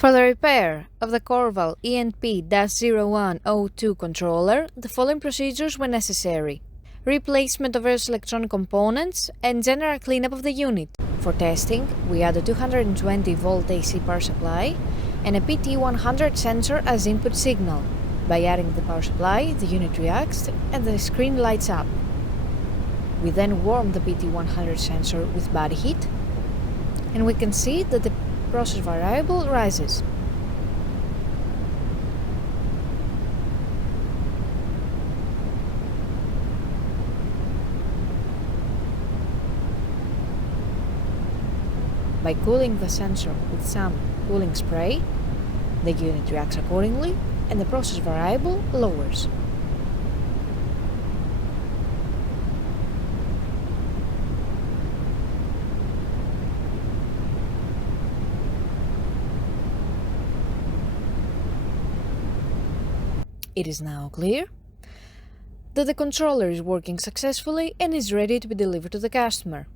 For the repair of the Korval E&P-01 controller, the following procedures were necessary: replacement of various electronic components and general cleanup of the unit. For testing, we add a 220-volt AC power supply and a PT100 sensor as input signal. By adding the power supply, the unit reacts and the screen lights up. We then warm the PT100 sensor with body heat, and we can see that the process variable rises. By cooling the sensor with some cooling spray, the unit reacts accordingly and the process variable lowers. It is now clear that the controller is working successfully and is ready to be delivered to the customer.